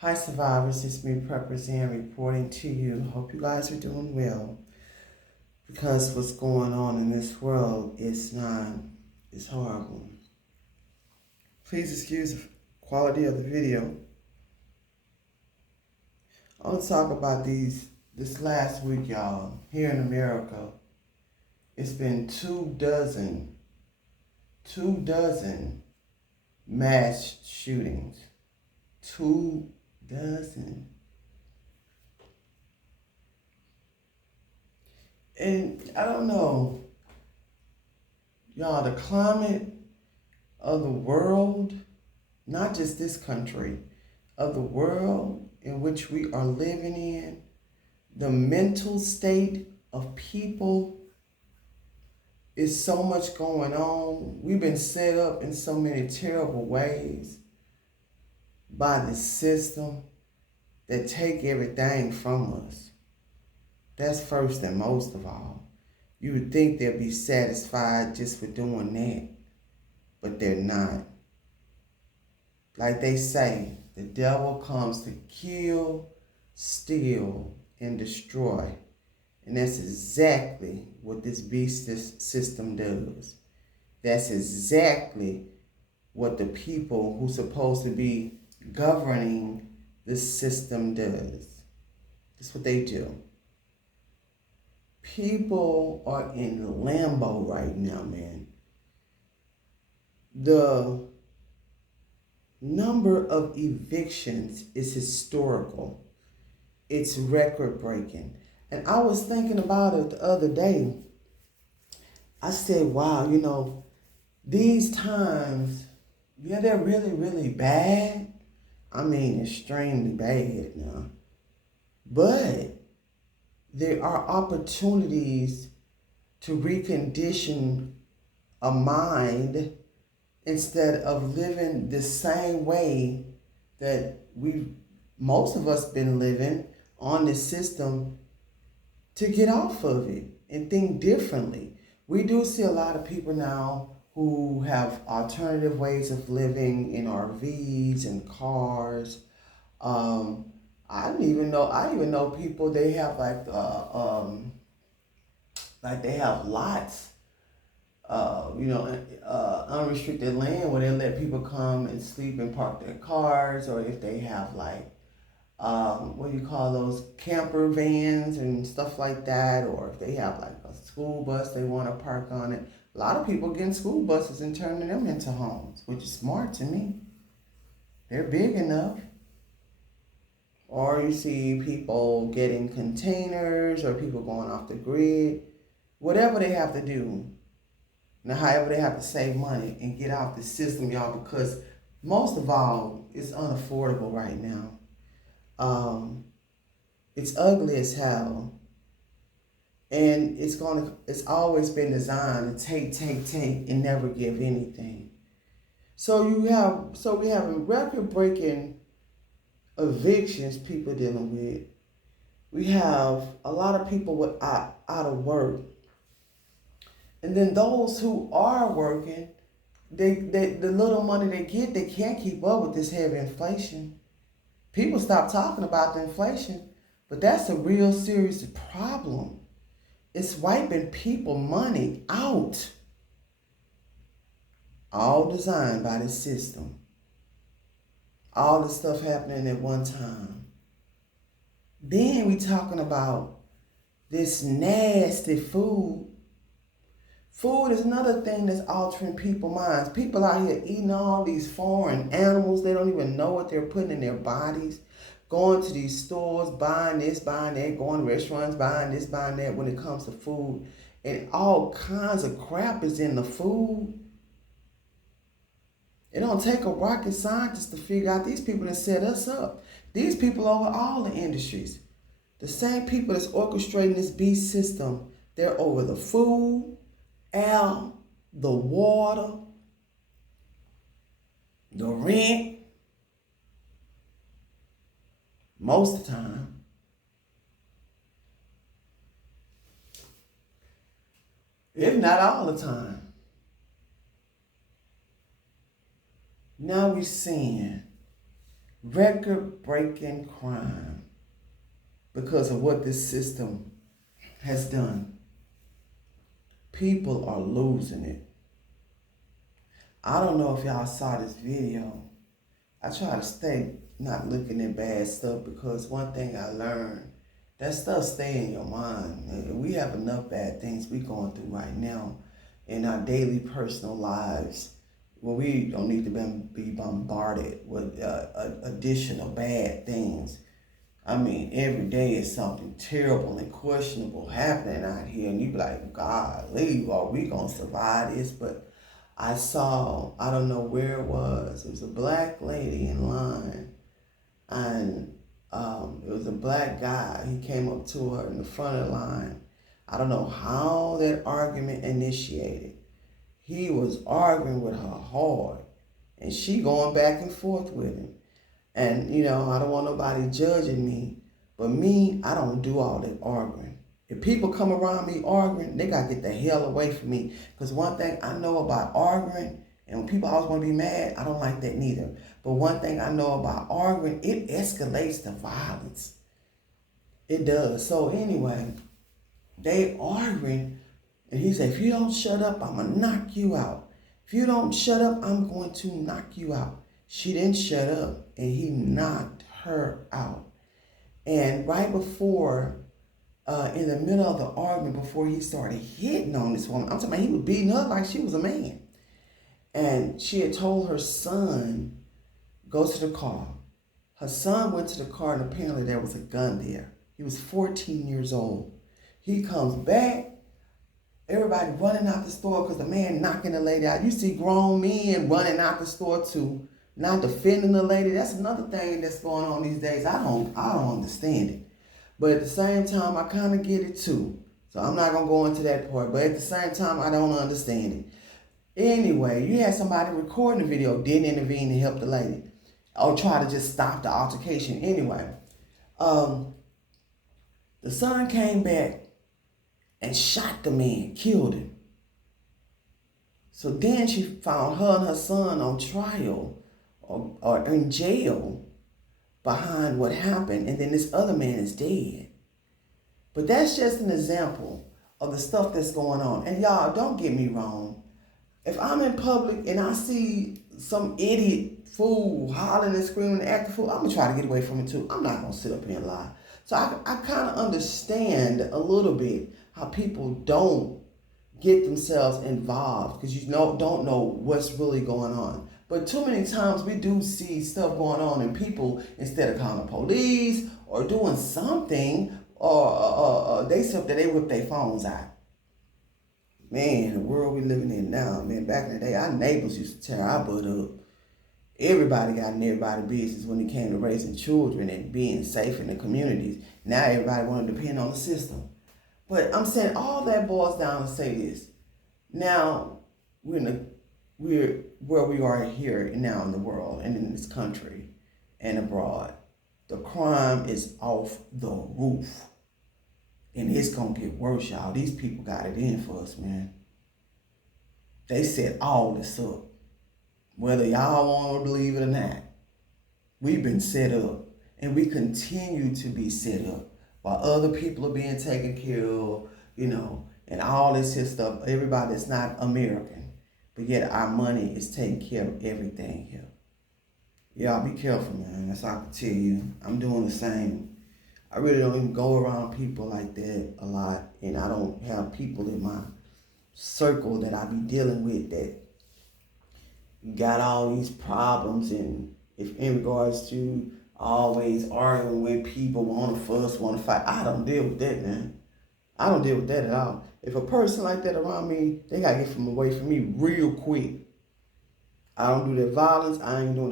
Hi survivors, it's me Preppers reporting to you. Hope you guys are doing well because what's going on in this world is it's horrible. Please excuse the quality of the video. I want to talk about this last week, y'all. Here in America, it's been two dozen mass shootings. 2 dozen. And I don't know, y'all, the climate of the world, not just this country, of the world in which we are living in, the mental state of people is so much going on. We've been set up in so many terrible ways by the system that take everything from us. That's first and most of all. You would think they'd be satisfied just with doing that, but they're not. Like they say, the devil comes to kill, steal, and destroy. And that's exactly what this beast system does. That's exactly what the people who's supposed to be governing this system does. That's what they do. People are in limbo right now, man. The number of evictions is historical. It's record breaking. And I was thinking about it the other day. I said, wow, these times, yeah, they're really, really bad. I mean, extremely bad now. But there are opportunities to recondition a mind instead of living the same way that most of us been living on this system, to get off of it and think differently. We do see a lot of people now who have alternative ways of living in RVs and cars. I even know people, they have like they have lots, unrestricted land where they let people come and sleep and park their cars, or if they have what do you call those, camper vans and stuff like that, or if they have like a school bus they want to park on it. A lot of people getting school buses and turning them into homes, which is smart to me. They're big enough. Or you see people getting containers, or people going off the grid. Whatever they have to do. Now, however they have to save money and get out the system, y'all, because most of all, it's unaffordable right now. It's ugly as hell. And it's always been designed to take, and never give anything. So we have record-breaking evictions people dealing with. We have a lot of people out of work. And then those who are working, the little money they get, they can't keep up with this heavy inflation. People stop talking about the inflation, but that's a real serious problem. It's wiping people money out. All designed by the system. All the stuff happening at one time. Then we talking about this nasty food. Food is another thing that's altering people's minds. People out here eating all these foreign animals. They don't even know what they're putting in their bodies. Going to these stores, buying this, buying that, going to restaurants, buying this, buying that when it comes to food. And all kinds of crap is in the food. It don't take a rocket scientist to figure out these people that set us up. These people over all the industries. The same people that's orchestrating this beast system, they're over the food, air, the water, the rent, most of the time. If not all the time. Now we're seeing record-breaking crime because of what this system has done. People are losing it. I don't know if y'all saw this video. I try to stay not looking at bad stuff because one thing I learned, that stuff stay in your mind. We have enough bad things we going through right now in our daily personal lives where we don't need to be bombarded with additional bad things. I mean, every day is something terrible and questionable happening out here, and you be like, golly, are we gonna survive this? But I saw, I don't know where it was a black lady in line, and it was a black guy. He came up to her in the front of the line. I don't know how that argument initiated. He was arguing with her hard, and she going back and forth with him. And, you know, I don't want nobody judging me, but me, I don't do all that arguing. If people come around me arguing, they got to get the hell away from me. Because one thing I know about arguing, and when people always want to be mad, I don't like that neither. But one thing I know about arguing, it escalates to violence. It does. So anyway, they arguing, and he said, if you don't shut up, I'm going to knock you out. If you don't shut up, I'm going to knock you out. She didn't shut up, and he knocked her out. And right before, in the middle of the argument, before he started hitting on this woman, I'm talking about he was beating her like she was a man. And she had told her son, go to the car. Her son went to the car, and apparently there was a gun there. He was 14 years old. He comes back. Everybody running out the store because the man knocking the lady out. You see grown men running out the store too, not defending the lady. That's another thing that's going on these days. I don't understand it. But at the same time, I kind of get it too. So I'm not going to go into that part. But at the same time, I don't understand it. Anyway, you had somebody recording the video, didn't intervene to help the lady. Or try to just stop the altercation. Anyway, the son came back and shot the man, killed him. So then she found her and her son on trial or in jail behind what happened, and then this other man is dead. But that's just an example of the stuff that's going on. And y'all, don't get me wrong. If I'm in public and I see some idiot fool hollering and screaming and acting fool, I'm going to try to get away from it too. I'm not going to sit up here and lie. So I kind of understand a little bit how people don't get themselves involved because don't know what's really going on. But too many times we do see stuff going on and people, instead of calling the police or doing something, or they whip their phones out. Man, the world we living in now, man, back in the day, our neighbors used to tear our butt up. Everybody got in everybody's business when it came to raising children and being safe in the communities. Now everybody want to depend on the system. But I'm saying all that boils down to say this. Now, we're where we are here now in the world and in this country and abroad. The crime is off the roof. And it's going to get worse, y'all. These people got it in for us, man. They set all this up. Whether y'all want to believe it or not, we've been set up. And we continue to be set up while other people are being taken care of, and all this here stuff. Everybody that's not American. But yet our money is taking care of everything here. Y'all be careful, man. That's all I can tell you. I'm doing the same. I really don't even go around people like that a lot. And I don't have people in my circle that I be dealing with that got all these problems. And if in regards to always arguing with people, want to fuss, want to fight, I don't deal with that, man. I don't deal with that at all. If a person like that around me, they got to get away from me real quick. I don't do that violence. I ain't doing